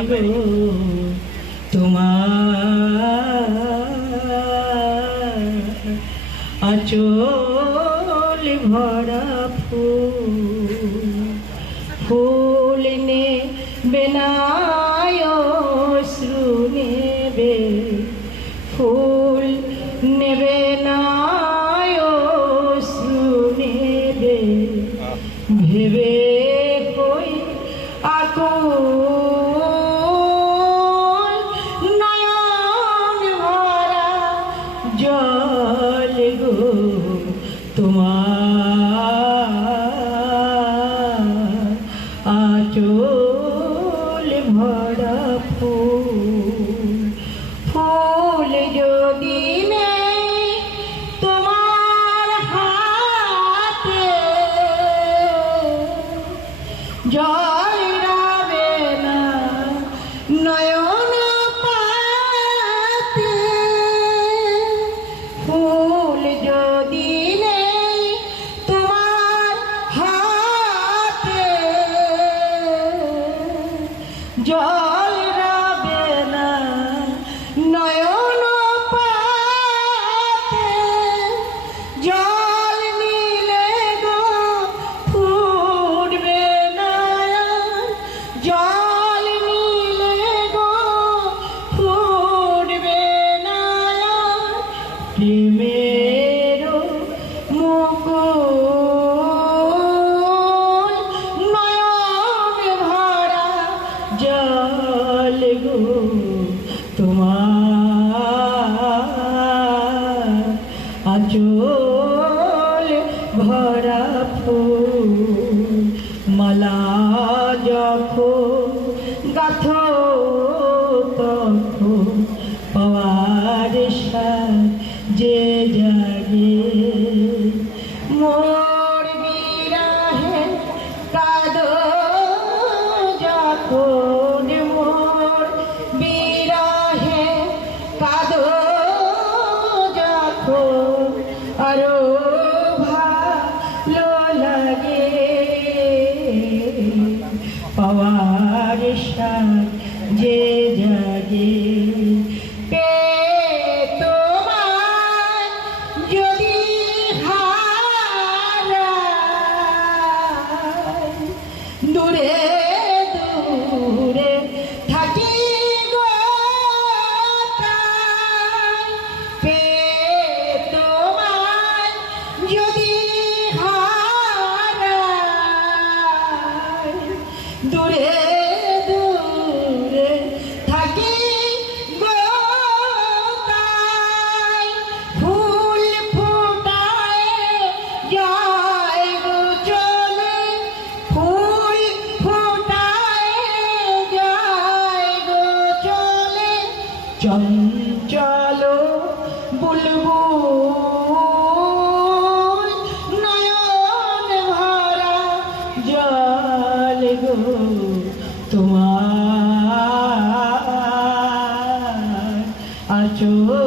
গো তোমার আঁচল ভরা ফুল নেবে না অশ্রু নেবে ফুল নেবে না অশ্রু নেবে ভেবে কই আকুল নয়ন ভরা জল গো তোমার আঁচল ভরা ফুল যদি নেই তোমার হাতে জল রাবে না নয়ন পাতে ফুল যদি নেই তোমার হাতে জল রাবে না নয়ন পাতে জল নিলে গো ফুটবে না জল নিলে গো ফুটবে না প্রেমের মুকুল নয়ন ভরা জল গো তোমার আঁচল ভরা ফুল মালা যখন গাথো তখন পাওয়ার যে জাগে মোর বিরহে কাঁদো যখন মোর বিরহে কাঁদো যখন আরো ভালো লাগে পাওয়ার যে জাগে তোমার যদি হারাই দূরে দূরে থাকি গো তোমার যদি হারাই দূরে দূরে থাকি গো ফুল ফুটায় যায় গো চলে ফুল ফুটায় যায় গো চলে চঞ্চল বুলবুল নয়ন ভরা জল গো তোমার আঁচল